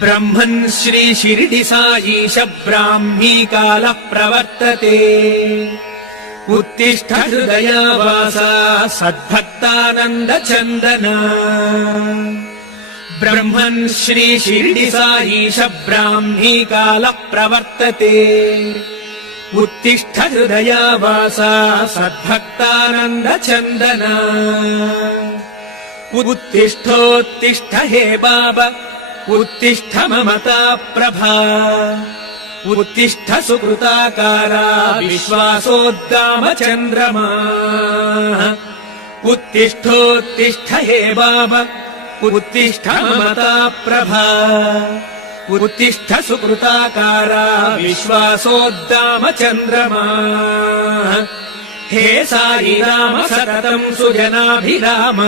ब्रह्मन् श्री शिरडि साईश ब्राह्मी कालः प्रवर्तते। उत्तिष्ठ हृदयावासा सद्भक्तानन्द चन्दना। ब्रह्मन् श्री शिरडि साईश ब्राह्मी कालः प्रवर्तते। उत्तिष्ठ हृदयावासा सद्भक्तानन्द चन्दना। उत्तिष्ठोत्तिष्ठ हे बाबा उत्तिष्ठ ममता प्रभा। उत्तिष्ठ सुकृताकारा विश्वासोद्दाम चन्द्रमा। उत्तिष्ठोत्तिष्ठ हे बाबा उत्तिष्ठ ममता प्रभा। उत्तिष्ठ सुकृताकारा विश्वासोद्दाम चन्द्रमा। हे साई राम सततं सुजनाभिराम।